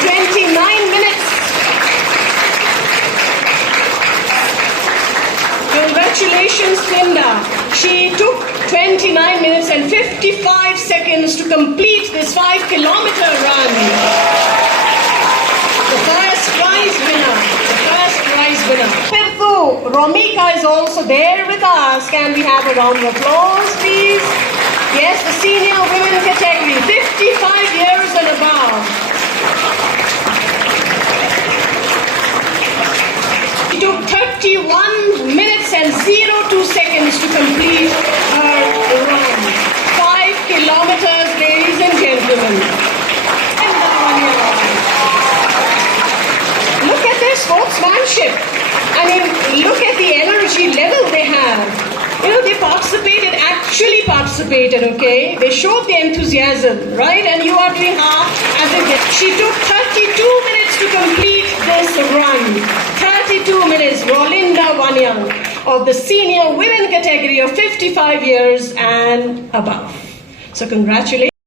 29 minutes. Congratulations, Linda. She took 29 minutes and 55 seconds to complete this 5-kilometer run. The first prize winner. Pirtu, Romika is also there with us. Can we have a round of applause, please? Yes, the senior women category, 55 years and above. She took 31 minutes and 02 seconds to complete her run. 5 kilometers, ladies and gentlemen. Look at their sportsmanship. I mean, look at the energy level they have. You know, they actually participated, okay? They showed the enthusiasm, right? And you are doing half as if she took 32 minutes to complete this run. 32 minutes, Rolinda Wanyang of the senior women category of 55 years and above. So congratulations.